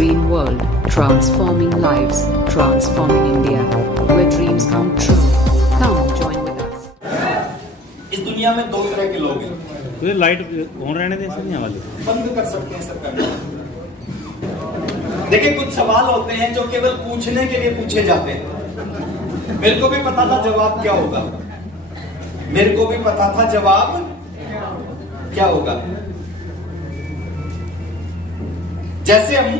dream world, transforming lives, transforming India, where dreams come true. Come join with us. इस दुनिया में दो तरह के लोग हैं। तो लाइट ऑन रहने दे सकते हैं वाले बंद कर सकते हैं सरकार। देखिए कुछ सवाल होते हैं जो केवल पूछने के लिए पूछे जाते हैं। मेरे को भी पता था जवाब क्या होगा। मेरे को भी पता था जवाब क्या होगा। जैसे हम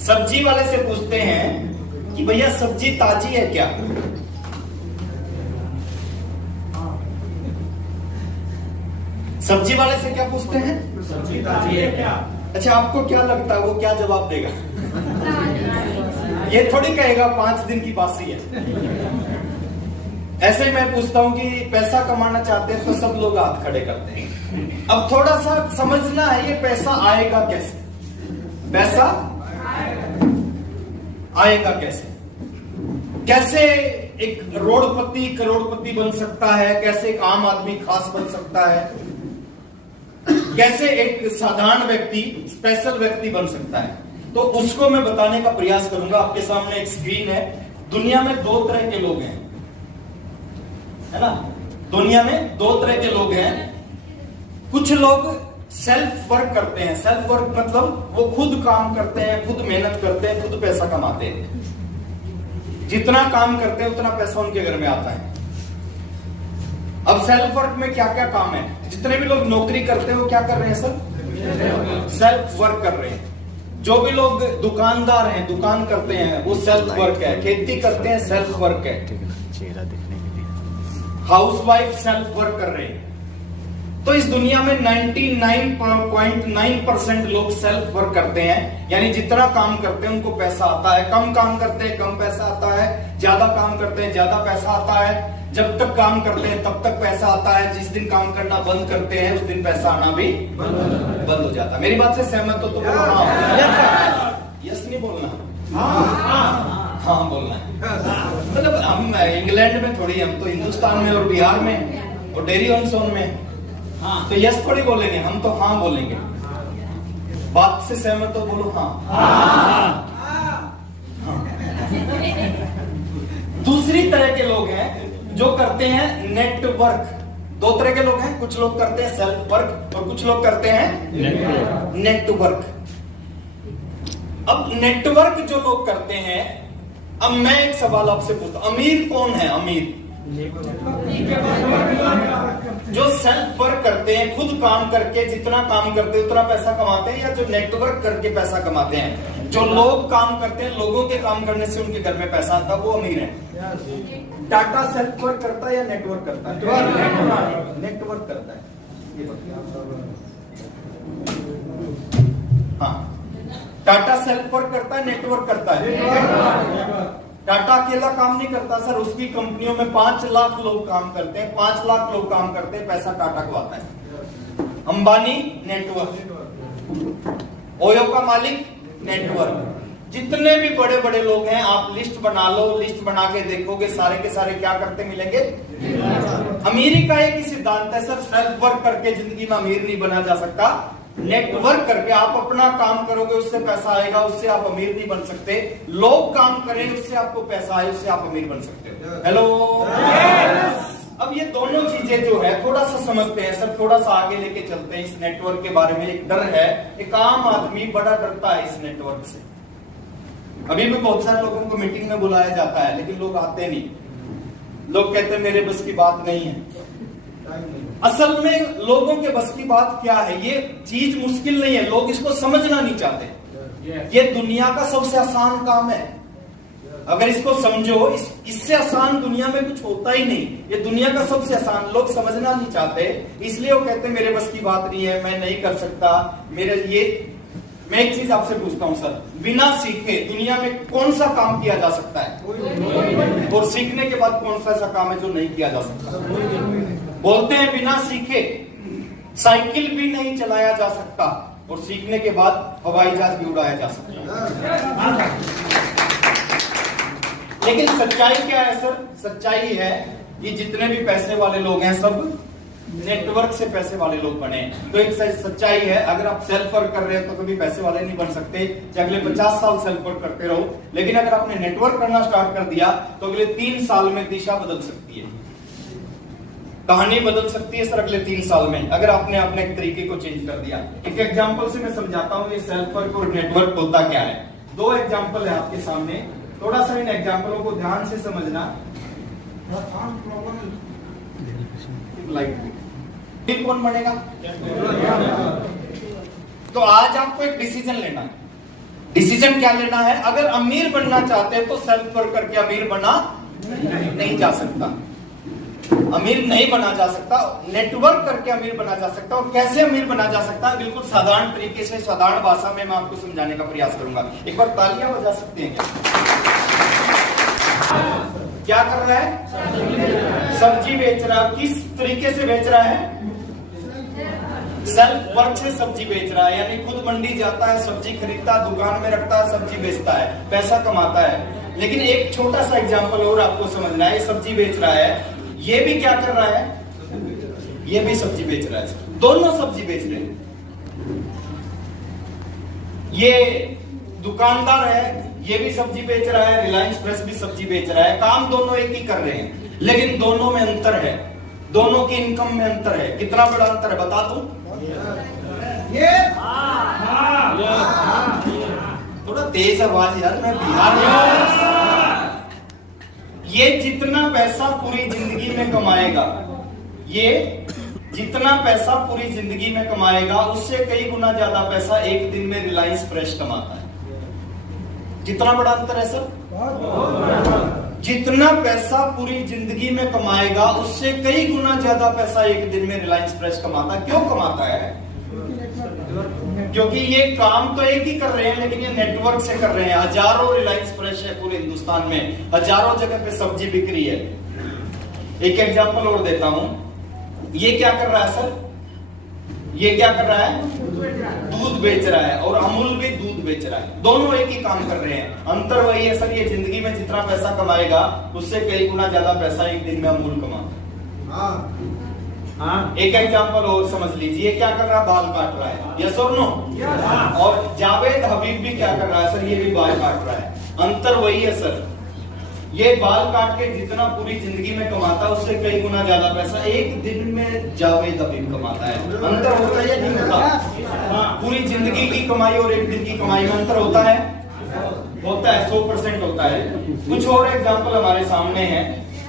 सब्जी वाले से पूछते हैं कि भैया सब्जी ताजी है क्या? सब्जी वाले से क्या पूछते हैं? सब्जी ताजी है क्या? अच्छा आपको क्या लगता है वो क्या जवाब देगा? ये थोड़ी कहेगा 5 दिन की बासी है। ऐसे ही मैं पूछता हूं कि पैसा कमाना चाहते हैं तो सब लोग हाथ खड़े करते हैं। अब थोड़ा सा समझना है ये पैसा आएगा कैसे? पैसा आएगा कैसे? कैसे एक रोडपति करोड़पति बन सकता है? कैसे एक आम आदमी खास बन सकता है? कैसे एक साधारण व्यक्ति स्पेशल व्यक्ति बन सकता है? तो उसको मैं बताने का प्रयास करूंगा। आपके सामने एक स्क्रीन है। दुनिया में 2 तरह के लोग हैं, है ना? दुनिया में 2 तरह के लोग हैं। कुछ लोग सेल्फ वर्क करते हैं। सेल्फ वर्क मतलब वो खुद काम करते हैं, खुद मेहनत करते हैं, खुद पैसा कमाते हैं। जितना काम करते हैं उतना पैसा उनके घर में आता है। अब सेल्फ वर्क में क्या क्या काम है? जितने भी लोग नौकरी करते हैं वो क्या कर रहे हैं सर? सेल्फ वर्क कर रहे हैं। जो भी लोग दुकानदार हैं, दुकान करते हैं, वो सेल्फ वर्क है। खेती करते हैं, सेल्फ वर्क है। चेहरा देखने के लिए हाउसवाइफ सेल्फ वर्क कर रहे हैं। तो इस दुनिया में 99.9% लोग सेल्फ वर्क करते हैं। यानी जितना काम करते हैं उनको पैसा आता है। कम काम करते हैं कम पैसा आता है। ज्यादा काम करते हैं ज्यादा पैसा आता है। जब तक काम करते हैं तब तक पैसा आता है। जिस दिन काम करना बंद करते हैं उस दिन पैसा आना भी बंद हो जाता है। मेरी बात से सहमत हो तो बोलो हाँ। यस नहीं बोलना, हाँ बोलना है। मतलब हम इंग्लैंड में थोड़ी, हम तो हिंदुस्तान में और बिहार में और डेरी ऑन सोन में। तो यस थोड़ी बोलेंगे, हम तो हाँ बोलेंगे। बात से सहमत हो बोलो हाँ। दूसरी तरह के लोग हैं जो करते हैं नेटवर्क। 2 तरह के लोग हैं। कुछ लोग करते हैं सेल्फ वर्क और कुछ लोग करते हैं नेटवर्क। अब नेटवर्क जो लोग करते हैं, अब मैं एक सवाल आपसे पूछता हूं, अमीर कौन है? अमीर जो सेल्फ वर्क करते हैं, खुद काम करके जितना काम करते हैं उतना पैसा कमाते हैं, या जो नेटवर्क करके पैसा कमाते हैं? जो लोग काम करते हैं, लोगों के काम करने से उनके घर में पैसा आता है, वो अमीर है। टाटा सेल्फ वर्क करता है या नेटवर्क करता है? नेटवर्क करता है। हाँ, टाटा सेल्फ वर्क करता है, नेटवर्क करता है। टाटा अकेला काम नहीं करता सर, उसकी कंपनियों में 5 लाख लोग काम करते हैं। 5 लाख लोग काम करते हैं, पैसा टाटा को आता है। अंबानी नेटवर्क, ओयो का मालिक नेटवर्क। जितने भी बड़े बड़े लोग हैं आप लिस्ट बना लो, लिस्ट बना के देखोगे सारे के सारे क्या करते मिलेंगे? अमीरी का एक ही सिद्धांत है सर, सेल्फ वर्क करके जिंदगी में अमीर नहीं बना जा सकता। नेटवर्क करके आप अपना काम करोगे, उससे पैसा आएगा, उससे आप अमीर नहीं बन सकते। लोग काम करें, उससे आपको पैसा आए, उससे आप अमीर बन सकते हो। हेलो अब ये दोनों चीजें जो है थोड़ा सा समझते हैं सर, थोड़ा सा आगे लेके चलते हैं। इस नेटवर्क के बारे में एक डर है, एक आम आदमी बड़ा डरता है इस नेटवर्क से। अभी भी बहुत सारे लोगों को मीटिंग में बुलाया जाता है लेकिन लोग आते नहीं। लोग कहते हैं मेरे बस की बात नहीं है। असल में लोगों के बस की बात क्या है? ये चीज मुश्किल नहीं है, लोग इसको समझना नहीं चाहते। ये दुनिया का सबसे आसान काम है। अगर इसको समझो, इससे आसान दुनिया में कुछ होता ही नहीं। ये दुनिया का सबसे आसान, लोग समझना नहीं चाहते, इसलिए वो कहते हैं मेरे बस की बात नहीं है, मैं नहीं कर सकता, मेरे ये। मैं एक चीज आपसे पूछता हूं सर, बिना सीखे दुनिया में कौन सा काम किया जा सकता है? और सीखने के बाद कौन सा ऐसा काम है जो नहीं किया जा सकता? बोलते हैं बिना सीखे साइकिल भी नहीं चलाया जा सकता, और सीखने के बाद हवाई जहाज भी उड़ाया जा सकता। लेकिन सच्चाई क्या है सर? सच्चाई है कि जितने भी पैसे वाले लोग हैं सब नेटवर्क से पैसे वाले लोग बने। तो एक सच्चाई है, अगर आप सेल्फ वर्क कर रहे हो तो कभी पैसे वाले नहीं बन सकते, चाहे अगले 50 साल सेल्फ वर्क करते रहो। लेकिन अगर आपने नेटवर्क करना स्टार्ट कर दिया तो अगले 3 साल में दिशा बदल सकती है, कहानी बदल सकती है सर अगले 3 साल में, अगर आपने अपने एक तरीके को चेंज कर दिया। एक एग्जांपल से मैं समझाता हूं ये सेल्फ वर्क और नेटवर्क होता क्या है। 2 एग्जांपल है आपके सामने, थोड़ा सा इन एग्जांपलों को ध्यान से समझना। कौन बनेगा? तो आज आपको एक डिसीजन लेना है। डिसीजन क्या लेना है? अगर अमीर बनना चाहते हैं तो सेल्फ वर्क करके अमीर बना नहीं जा सकता, अमीर नहीं बना जा सकता, नेटवर्क करके अमीर बना जा सकता। और कैसे अमीर बना जा सकता है, बिल्कुल साधारण तरीके से, साधारण भाषा में मैं आपको समझाने का प्रयास करूंगा। एक बार तालियां बजा सकते हैं क्या कर रहा है? सब्जी बेच रहा है। किस तरीके से बेच रहा है? सेल्फ वर्क से सब्जी बेच रहा है, यानी खुद मंडी जाता है, सब्जी खरीदता है, दुकान में रखता है, सब्जी बेचता है, पैसा कमाता है। लेकिन एक छोटा सा एग्जांपल और आपको समझना है, सब्जी बेच रहा है, ये भी क्या कर रहा है? ये भी सब्जी बेच रहा है, दोनों सब्जी बेच रहे हैं। ये दुकानदार है, ये भी सब्जी बेच रहा है, रिलायंस फ्रेश भी सब्जी बेच रहा है, काम दोनों एक ही कर रहे हैं, लेकिन दोनों में अंतर है, दोनों की इनकम में अंतर है। कितना बड़ा अंतर है बता दूं? ये थोड़ा तेज आवाज यार, मैं बिहार में। ये जितना पैसा पूरी जिंदगी में कमाएगा, ये जितना पैसा पूरी जिंदगी में कमाएगा, उससे कई गुना ज्यादा पैसा एक दिन में रिलायंस फ्रेश कमाता है। कितना बड़ा अंतर है सर? जितना पैसा पूरी जिंदगी में कमाएगा, उससे कई गुना ज्यादा पैसा एक दिन में रिलायंस फ्रेश कमाता है। क्यों कमाता है? क्योंकि ये काम तो एक ही कर रहे हैं, लेकिन ये नेटवर्क से कर रहे हैं। हजारों रिलायंस फ्रेश है पूरे हिंदुस्तान में, हजारों जगह पे सब्जी बिक रही है। एक एग्जांपल और देता हूं, ये क्या कर रहा है सर? ये क्या कर रहा है? दूध बेच रहा है, और अमूल भी दूध बेच रहा है, दोनों एक ही काम कर रहे हैं। अंतर वही है सर, ये जिंदगी में जितना पैसा कमाएगा, उससे कई गुना ज्यादा पैसा एक दिन में अमूल कमाता है। एक एग्जांपल और समझ लीजिए, क्या कर रहा है? बाल काट रहा है, यस और नो? और जावेद हबीब भी क्या कर रहा है सर? ये भी बाल काट रहा है। अंतर वही है सर, ये बाल काट के जितना पूरी जिंदगी में कमाता है, उससे कई गुना ज्यादा पैसा एक दिन में जावेद हबीब कमाता है। अंतर होता है या नहीं होता? पूरी जिंदगी की कमाई और एक दिन की कमाई में अंतर होता है? होता है, 100% होता है। कुछ और एग्जांपल हमारे सामने है,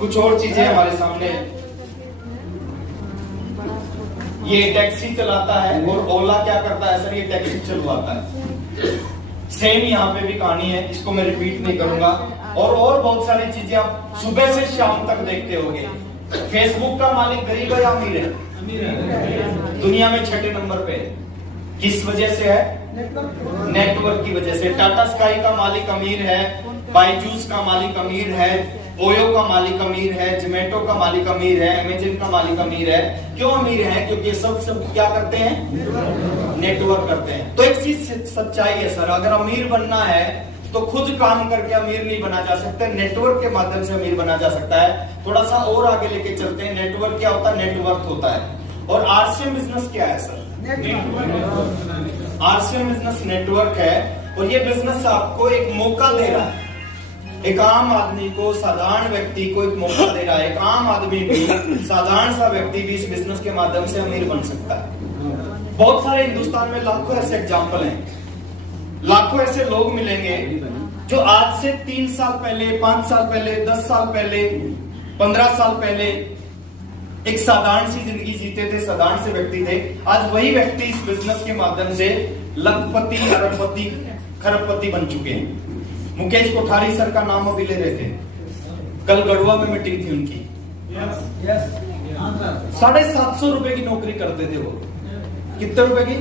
कुछ और चीजें हमारे सामने। ये टैक्सी चलाता है, और ओला क्या करता है सर? ये टैक्सी चलवाता है। सेम यहाँ पे भी कहानी है, इसको मैं रिपीट नहीं करूंगा। और बहुत सारी चीजें आप सुबह से शाम तक देखते होंगे। फेसबुक का मालिक गरीब है या अमीर है? दुनिया में 6ठे नंबर पे। किस वजह से है? नेटवर्क की वजह से। टाटा स्काई का मालिक अमीर है, बायजूस का मालिक अमीर है, ओयो का मालिक अमीर है, जोमेटो का मालिक अमीर है, अमेजन का मालिक अमीर है। क्यों अमीर है? क्योंकि ये सब क्या करते हैं? नेटवर्क करते हैं। तो एक चीज सच्चाई है सर, अगर अमीर बनना है तो खुद काम करके अमीर नहीं बना जा सकता, नेटवर्क के माध्यम से अमीर बना जा सकता है। थोड़ा सा और आगे लेके चलते हैं। नेटवर्क क्या होता है? नेटवर्क होता है। और आरसीएम बिजनेस क्या है सर? आरसीएम बिजनेस नेटवर्क है, और ये बिजनेस आपको एक मौका दे रहा है, एक आम आदमी को, साधारण व्यक्ति को एक मौका दे रहा है। एक आम आदमी भी, साधारण सा व्यक्ति भी इस बिजनेस के माध्यम से अमीर बन सकता है। बहुत सारे हिंदुस्तान में लाखों ऐसे एग्जाम्पल हैं, लाखों ऐसे लोग मिलेंगे जो आज से 3 साल पहले, 5 साल पहले, 10 साल पहले, 15 साल पहले एक साधारण सी जिंदगी जीते थे, साधारण से व्यक्ति थे। आज वही व्यक्ति इस बिजनेस के माध्यम से लखपति, अरबपति, खरबपति बन चुके हैं। मुकेश कोठारी सर का नाम अभी ले रहे थे, कल गढ़वा में मीटिंग थी उनकी। 750 रुपए की नौकरी करते थे वो। कितने रुपए की?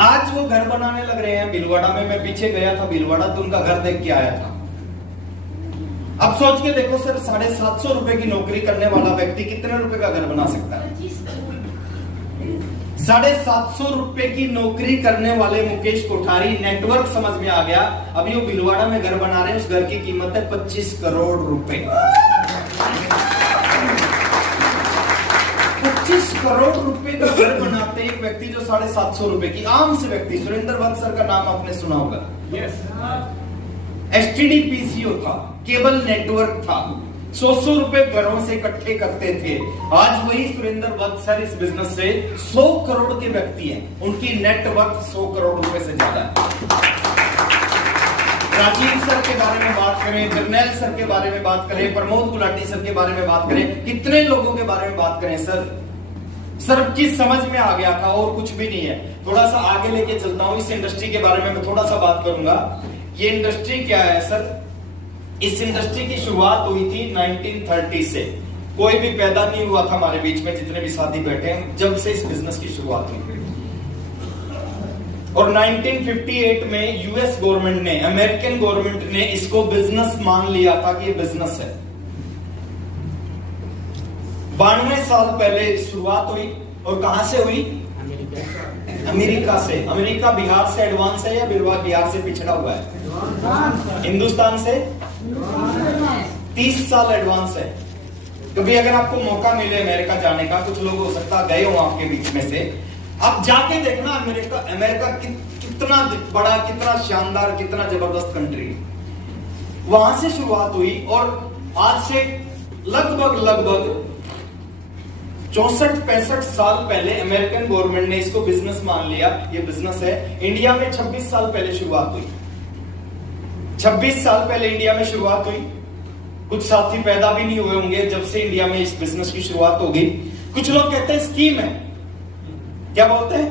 आज वो घर बनाने लग रहे हैं भीलवाड़ा में। मैं पीछे गया था भीलवाड़ा, तो उनका घर देख के आया था। अब सोच के देखो सर, 750 रुपए की नौकरी करने वाला व्यक्ति कितने रुपए का घर बना सकता है? 750 रुपए की नौकरी करने वाले मुकेश कोठारी, नेटवर्क समझ में आ गया। अभी वो भीलवाड़ा में घर बना रहे हैं, उस घर की कीमत है 25 करोड़ रुपए। करोड़ रुपए का घर बनाते एक व्यक्ति जो 750 रुपए की, आम से व्यक्ति, सुरेंद्र वत्स सर का नाम आपने सुना होगा। एसटीडी पीसीओ था, केबल नेटवर्क था, 100 रुपए घरों से इकट्ठे करते थे। आज वही सुरेंद्र वत्स सर इस बिजनेस से 100 करोड़ के व्यक्ति हैं, उनकी नेटवर्क 100 करोड़ रुपए से ज्यादा है। राजीव सर के बारे में बात करें, जर्नैल सर के बारे में बात करें, प्रमोद गुलाटी सर के बारे में बात करें, कितने लोगों के बारे में बात करें। सर की समझ में आ गया था और कुछ भी नहीं है। थोड़ा सा आगे लेके चलता हूं, इस इंडस्ट्री के बारे में मैं थोड़ा सा बात करूंगा। ये इंडस्ट्री क्या है सर? इस इंडस्ट्री की शुरुआत हुई थी 1930 से। कोई भी पैदा नहीं हुआ था हमारे बीच में, जितने भी साथी बैठे हैं, जब से इस बिजनेस की शुरुआत हुई। और 1958 में यूएस गवर्नमेंट ने, अमेरिकन गवर्नमेंट ने इसको बिजनेस मान लिया था कि ये बिजनेस है। 92 साल पहले शुरुआत हुई। और कहां से हुई? अमेरिका से। अमेरिका बिहार से एडवांस है या बिहार से पिछड़ा हुआ है? हिंदुस्तान से 30 साल एडवांस है। कभी अगर आपको मौका मिले अमेरिका जाने का, कुछ लोग हो सकता गए हो आपके बीच में से, आप जाके देखना अमेरिका कितना बड़ा, कितना शानदार, कितना जबरदस्त कंट्री। वहां से शुरुआत हुई और आज से लगभग 64-65 साल पहले अमेरिकन गवर्नमेंट ने इसको बिजनेस मान लिया। ये बिजनेस है। इंडिया में 26 साल पहले शुरुआत हुई। 26 साल पहले इंडिया में शुरुआत हुई। कुछ साथी पैदा भी नहीं हुए होंगे जब से इंडिया में इस बिजनेस की शुरुआत हो गई। कुछ लोग कहते हैं स्कीम है। क्या बोलते हैं?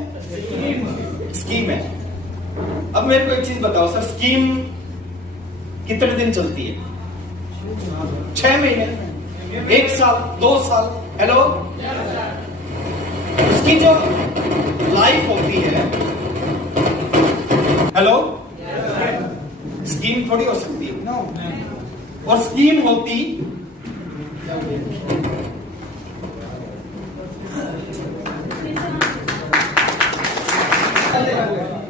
स्कीम है। अब मेरे को एक चीज बताओ सर, स्कीम कितने दिन चलती है? 6 महीने, 1 साल, 2 साल। हेलो, उसकी जो लाइफ होती है, हेलो, स्कीम थोड़ी हो सकती है ना। और स्कीम होती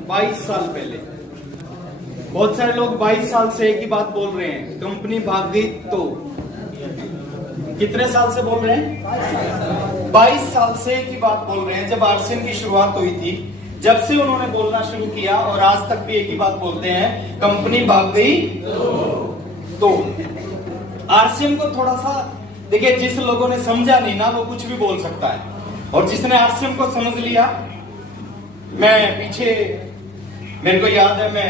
22 साल पहले। बहुत सारे लोग 22 साल से एक ही बात बोल रहे हैं, कंपनी भाग गई तो। कितने साल से बोल रहे हैं? 22 साल से एक ही बात बोल रहे हैं। जब आरसीएम की शुरुआत हुई थी, जब से उन्होंने बोलना शुरू किया और आज तक भी एक ही बात बोलते हैं, कंपनी भाग गई तो। आरसीएम को थोड़ा सा देखिए, जिस लोगों ने समझा नहीं ना, वो कुछ भी बोल सकता है, और जिसने आरसीएम को समझ लिया, मैं पीछे, मेरे को याद है, मैं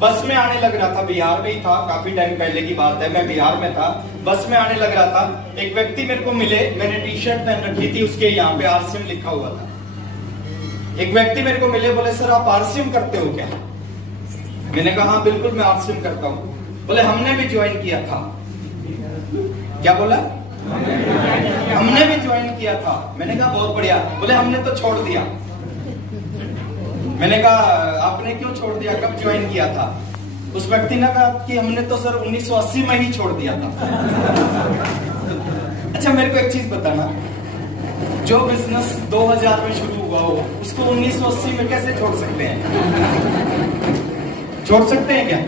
बस में आने लग रहा था, बिहार में ही था, काफी टाइम पहले की बात है, मैं बिहार में था, बस में आने लग रहा था। एक व्यक्ति मेरे को मिले, मैंने टी शर्ट पहन रखी थी, उसके यहाँ पे आरसीएम लिखा हुआ था। एक व्यक्ति मेरे को मिले, बोले सर आप आरसीएम करते हो क्या? मैंने कहा हाँ बिल्कुल मैं आरसीएम करता हूँ। बोले हमने भी ज्वाइन किया था। क्या बोला? हमने भी ज्वाइन किया था। मैंने कहा बहुत बढ़िया। बोले हमने तो छोड़ दिया। मैंने कहा आपने क्यों छोड़ दिया, कब ज्वाइन किया था? उस व्यक्ति ने कहा कि हमने तो सर 1980 में ही छोड़ दिया था। अच्छा मेरे को एक चीज बताना, जो बिजनेस 2000 में शुरू हुआ हो, उसको 1980 में कैसे छोड़ सकते हैं? छोड़ सकते हैं क्या?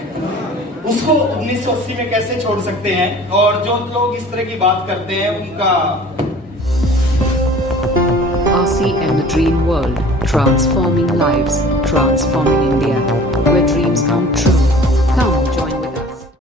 उसको 1980 में कैसे छोड़ सकते हैं? और जो लोग इस तरह की बात करते हैं उनका RCM The Dream World, transforming lives, transforming India, where dreams come true.